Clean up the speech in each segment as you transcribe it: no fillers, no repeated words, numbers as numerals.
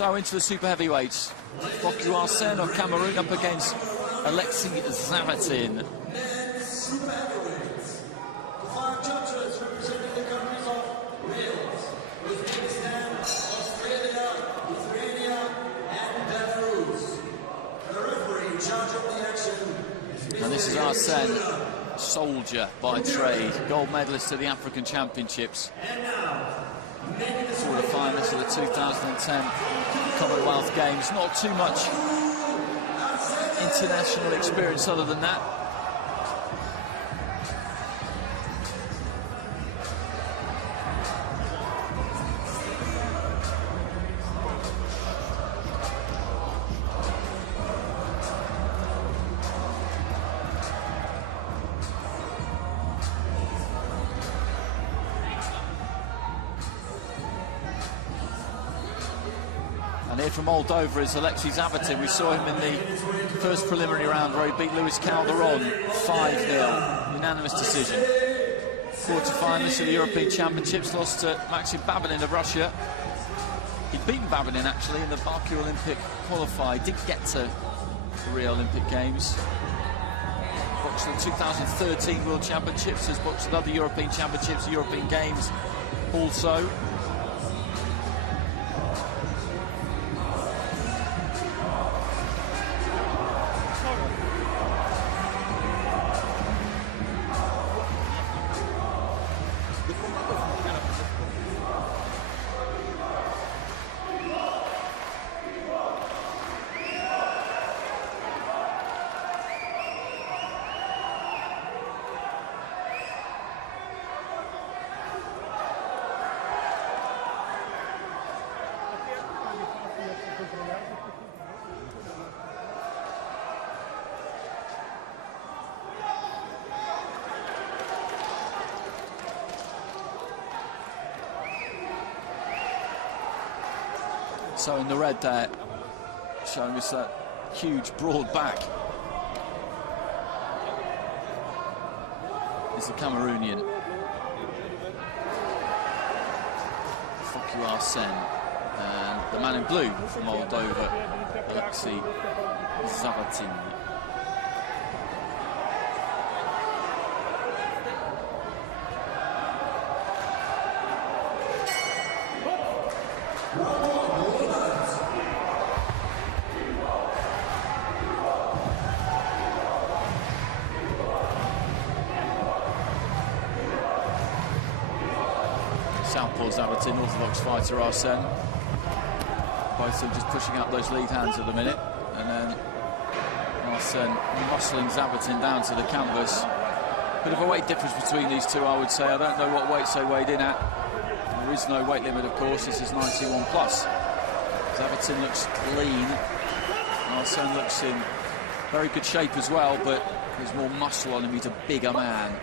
So into the super heavyweights. Arsene of Cameroon up against Alexei Zavatin. Super heavyweights. The 5 judges representing the countries of Wales, Uzbekistan, Australia, Lithuania, and Belarus. The referee in charge of the action. And this is Arsene, soldier by trade, gold medalist at the African Championships. And now, Quarter-finalist of the 2010 Commonwealth Games. Not too much international experience other than that. And here from Moldova is Alexei Zavatin. We saw him in the first preliminary round where he beat Luis Calderon 5-0, unanimous decision. Quarter-finalist of the European Championships, lost to Maxim Babinin of Russia. He'd beaten Babinin actually in the Baku Olympic qualifier. Didn't get to the Rio Olympic Games. Boxed at the 2013 World Championships, has boxed at other European Championships, European Games also. So in the red there, showing us that huge broad back, is the Cameroonian Arsene, and the man in blue from Moldova, Alexei Zavatin. Southpaw Zavatin, orthodox fighter Arsene. Both of them just pushing up those lead hands at the minute. And then Arsene muscling Zavatin down to the canvas. Bit of a weight difference between these two, I would say. I don't know what weights they weighed in at. There is no weight limit, of course. This is 91 plus. Zavatin looks lean. Arsene looks in very good shape as well, but there's more muscle on him. He's a bigger man.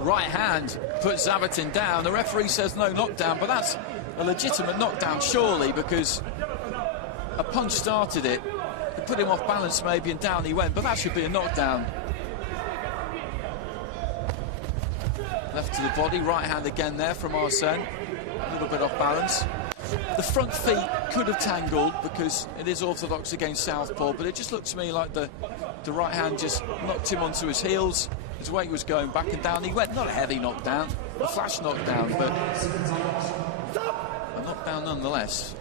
Right hand puts Zavatin down. The referee says no knockdown, but that's a legitimate knockdown, surely, because a punch started it. It put him off balance maybe, and down he went, but that should be a knockdown. Left to the body, right hand again there from Arsene. A little bit off balance. The front feet could have tangled because it is orthodox against southpaw, but it just looked to me like the right hand just knocked him onto his heels. His weight was going back and down. He went, not a heavy knockdown, a flash knockdown, but a knockdown nonetheless.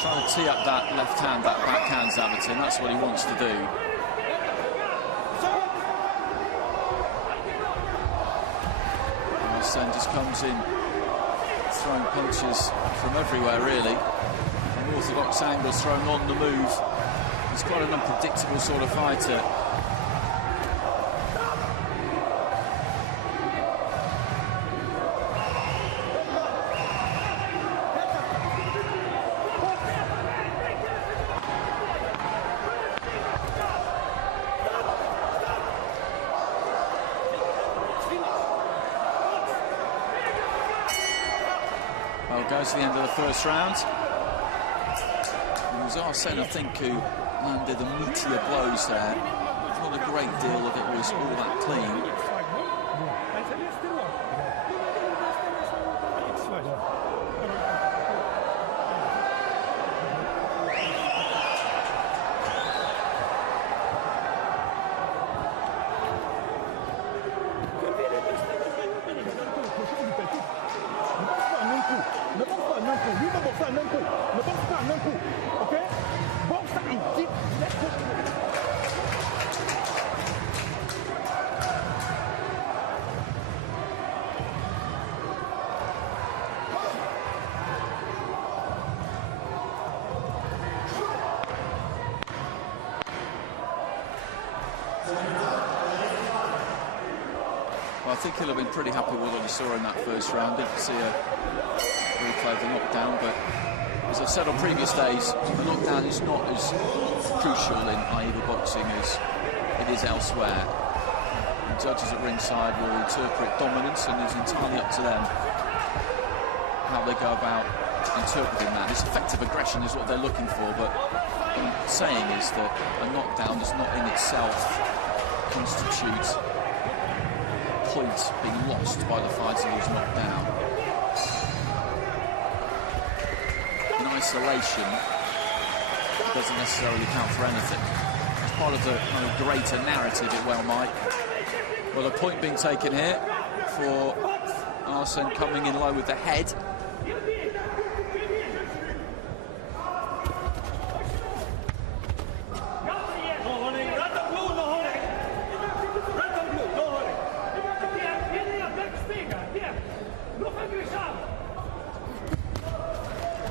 Trying to tee up that left hand, that backhand, Zavatin. That's what he wants to do. Arsene just comes in, throwing punches from everywhere, really. An orthodox angles thrown on the move. He's quite an unpredictable sort of fighter. Well, goes to the end of the first round. It was Arsene, I think, who landed the meteor blows there. Not a great deal of it was all that clean. Well, I think he'll have been pretty happy with what he saw in that first round. Didn't see a replay of the knockdown, but as I've said on previous days, the knockdown is not as crucial in high-level boxing as it is elsewhere. And judges at ringside will interpret dominance, and it's entirely up to them how they go about interpreting that. This effective aggression is what they're looking for, but what I'm saying is that a knockdown does not in itself constitute point being lost by the fighter who's knocked down. In isolation, it doesn't necessarily count for anything. It's part of the kind of greater narrative, it well might. Well, a point being taken here for Arsene, coming in low with the head.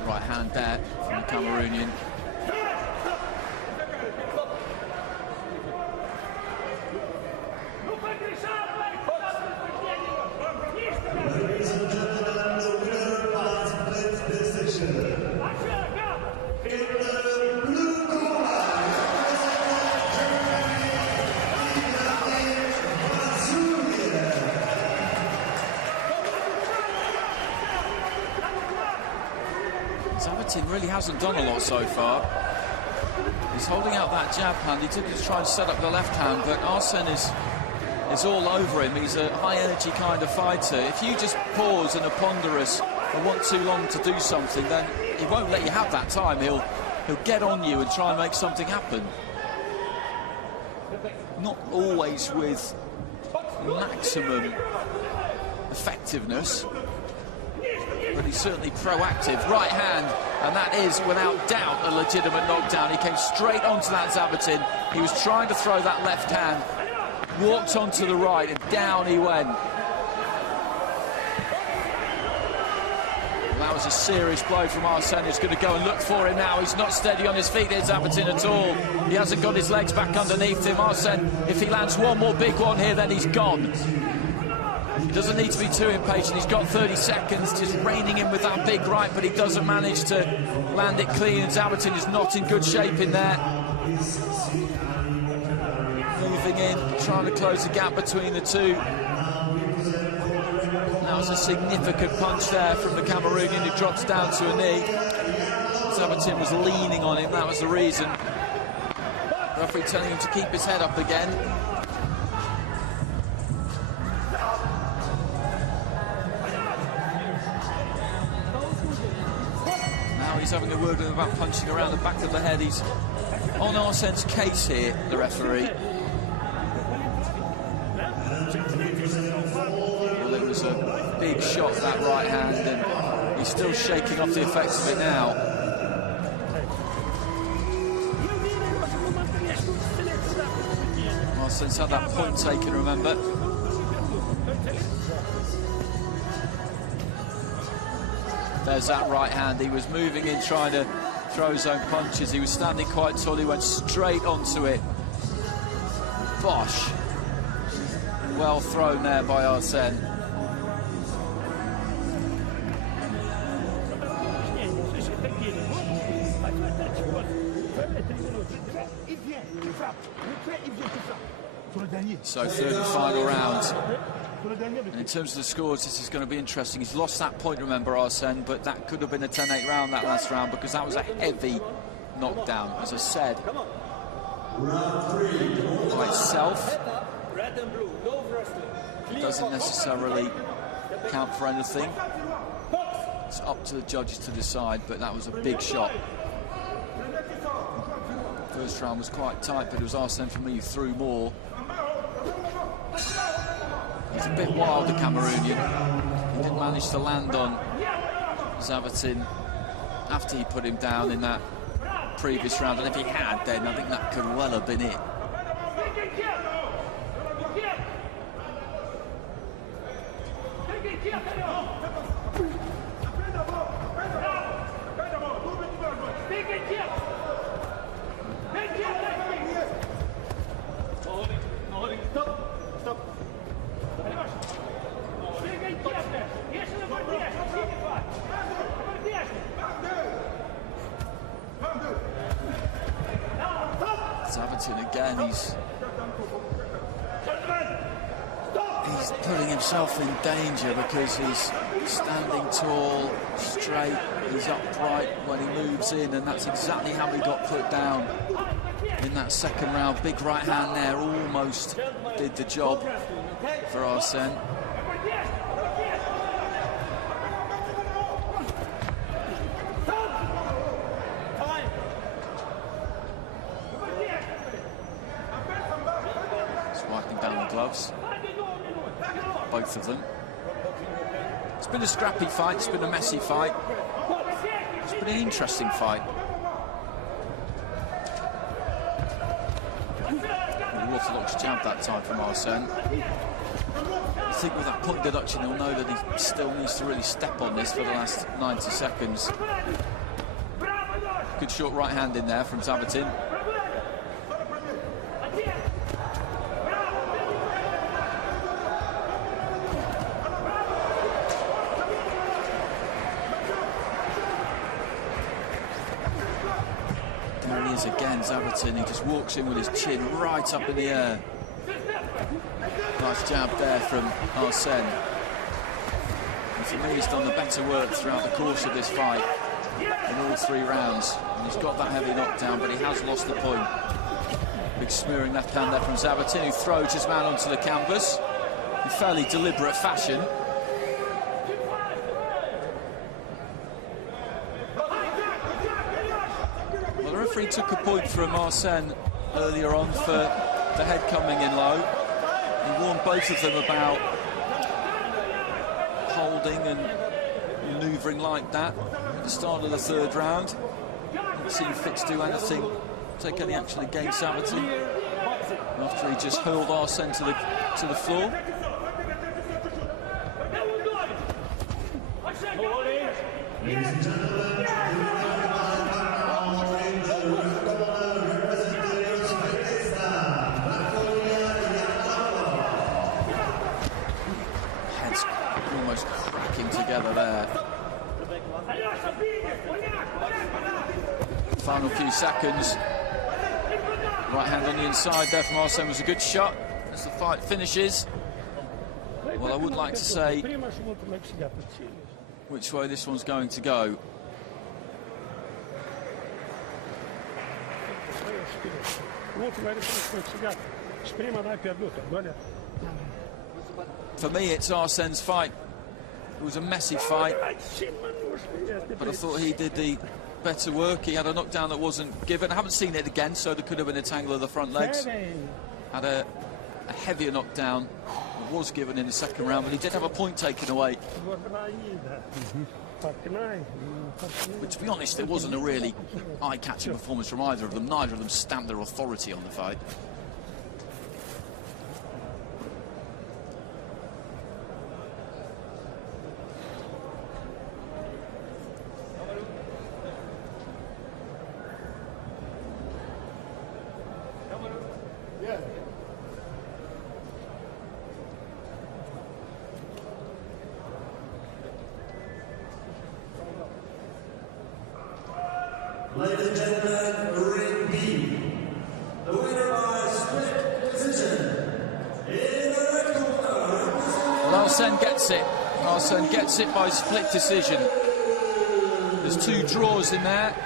Right hand there from the Cameroonian. Ladies and gentlemen, the winner by split decision. In the blue corner, Zavatin really hasn't done a lot so far. He's holding out that jab hand. He took it to try and set up the left hand, but Arsene is all over him. He's a high-energy kind of fighter. If you just pause and are ponderous and want too long to do something, then he won't let you have that time. He'll get on you and try and make something happen. Not always with maximum effectiveness, but he's certainly proactive. Right hand, and that is without doubt a legitimate knockdown. He came straight onto that Zavatin. He was trying to throw that left hand, walked onto the right, and down he went. Well, that was a serious blow from Arsene, who's going to go and look for him now. He's not steady on his feet here, Zavatin, at all. He hasn't got his legs back underneath him. Arsene, if he lands one more big one here, then he's gone. He doesn't need to be too impatient. He's got 30 seconds, just reining in with that big right, but he doesn't manage to land it clean. And Zavatin is not in good shape in there. Moving in, trying to close the gap between the two. That was a significant punch there from the Cameroonian, who drops down to a knee. Zavatin was leaning on him, that was the reason. The referee telling him to keep his head up again. He's having a word with him about punching around the back of the head. He's on Arsene's case here, the referee. Well, it was a big shot, that right hand, and he's still shaking off the effects of it now. Arsene's had that point taken, remember. There's that right hand. He was moving in, trying to throw his own punches. He was standing quite tall. He went straight onto it. Bosh. Well thrown there by Arsene. So third and final round. And in terms of the scores, this is going to be interesting. He's lost that point, remember, Arsene, but that could have been a 10-8 round, that last round, because that was a heavy knockdown. As I said, by itself, doesn't necessarily count for anything. It's up to the judges to decide, but that was a big shot. First round was quite tight, but it was Arsene for me who threw more. He's a bit wild, the Cameroonian. He didn't manage to land on Zavatin after he put him down in that previous round, and if he had, then I think that could well have been it. Zavatin again, he's putting himself in danger because he's standing tall, straight, he's upright when he moves in, and that's exactly how he got put down in that second round. Big right hand there, almost did the job for Arsene. Gloves, both of them. It's been a scrappy fight, it's been a messy fight, it's been an interesting fight. An orthodox jab that time from Arsene. I think with that point deduction he'll know that he still needs to really step on this for the last 90 seconds. Good short right hand in there from Zavatin. There he is again, Zavatin. He just walks in with his chin right up in the air. Nice jab there from Arsene. And for me, he's done the better work throughout the course of this fight in all three rounds. And he's got that heavy knockdown, but he has lost the point. Big smearing left hand there from Zavatin, who throws his man onto the canvas in fairly deliberate fashion. Well, the referee took a point from Arsene earlier on for the head coming in low. He warned both of them about holding and manoeuvring like that at the start of the third round. Didn't seem fit to do anything, take any action against Zavatin after he just hurled Arsene to the floor. Ladies and gentlemen, heads almost cracking together there. Final few seconds. Right hand on the inside there from Arsene was a good shot as the fight finishes. Well, I would like to say which way this one's going to go. For me, it's Arsene's fight. It was a messy fight, but I thought he did the better work. He had a knockdown that wasn't given. I haven't seen it again, so there could have been a tangle of the front legs. Had a heavier knockdown that was given in the second round, but he did have a point taken away. But to be honest, it wasn't a really eye-catching performance from either of them. Neither of them stamped their authority on the fight. Ladies and gentlemen, ring B. The winner by split decision. In the red corner. Well, Arsene gets it. Arsene gets it by split decision. There's 2 draws in there.